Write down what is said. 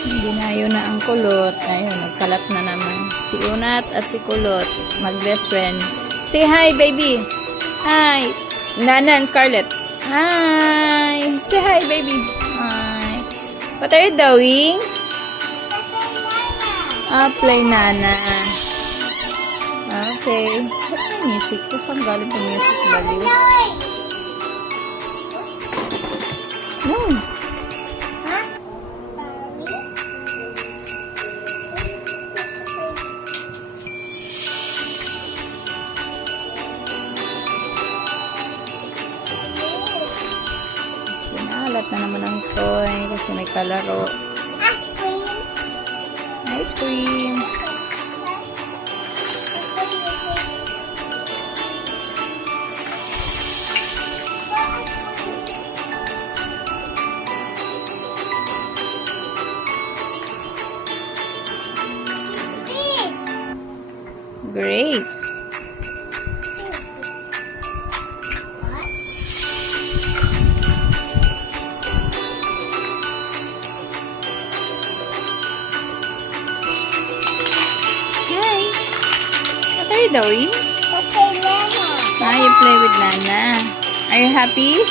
Dinayo na ang kulot. Ayun, nagkalat na naman. Si Unat at si Kulot, mag-best friend. Say hi, baby. Hi. Nanan, Scarlett. Hi. Say hi, baby. Hi. What are you doing? Play Nana. Okay. What's the music? Saan galing ang music? Baliw. No. Pinalat na naman ang toy kasi may kalaro. Ice cream. Grapes. Hi. What are you doing? Okay, Nana. You play with Nana. Are you happy?